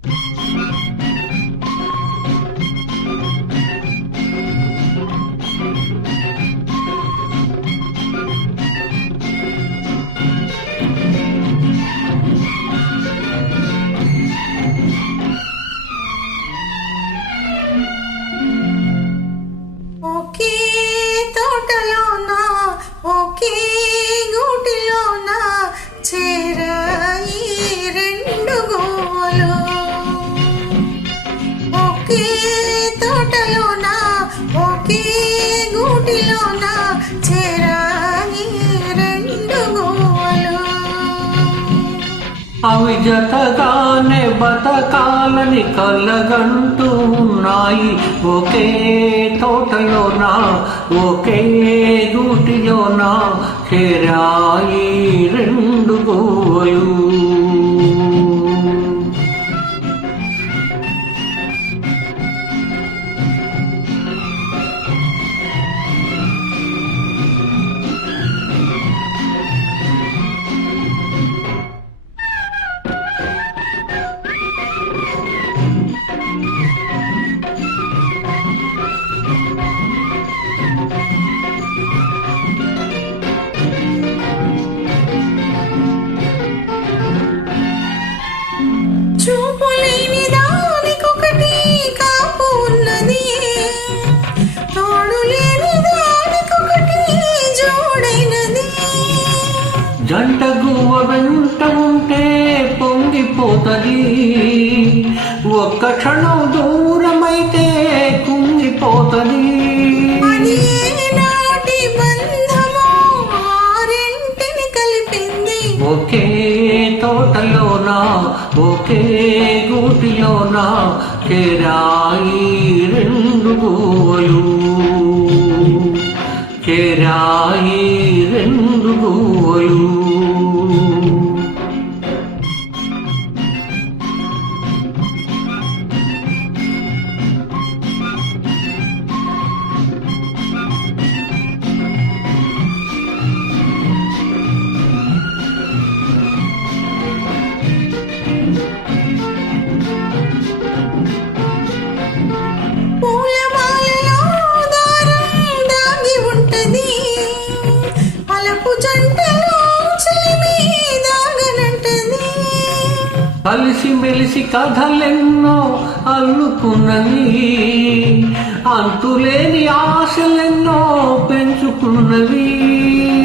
ఒకే తోటలోన ఒకే గూటిలోన చేరాయి రెండు గోలు. ఒకే తోటలోన ఒకే గూటిలోన చేరాయి రెండు గోలు. అవి జతగానే బతకాలని కలగంటూ ఉన్నాయి. ఒకే తోటలోన ఒకే గూటిలోన చేరాయి రెండు గోలు. చూపులేని దానికొకటి కాపు ఉన్నది, తోడులేని దానికొకటి జోడైనది. జంట గువ్వ వెంట ఉంటే పొంగిపోతది, ఒక్క క్షణం దూరమైతే కుంగిపోతది. అది నాటి బంధము ఆరింటిని కలిపింది. ఒకే తోటలోన ఒకే గూటిలోన చేరాయి రెండు గోలు. చేరాయి రెండు గోలు. పూలమాలలో దారం దాగి ఉంటది, అలపు జంటలో చెలిమి దాగనంటది. కలిసి మెలిసి కథలెన్నో అల్లుకున్నవి, అంతులేని ఆశలెన్నో పెంచుకున్నవి.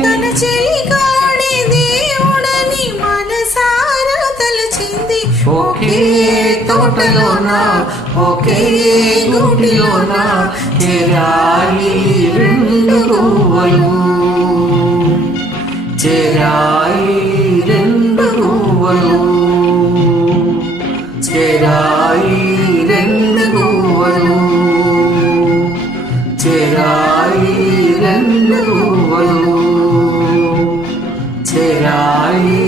తన చెలి కాడే దేవుడని మనసారా తలచింది. ఒకే తోటలోన ఒకే గూటిలోన చేరాయి రెండు గువ్వలు. చేరాయి రెండు గువ్వలు. చేరాయి రెండు గువ్వలు. చేరాయి రెండు గువ్వలు. చేరాయి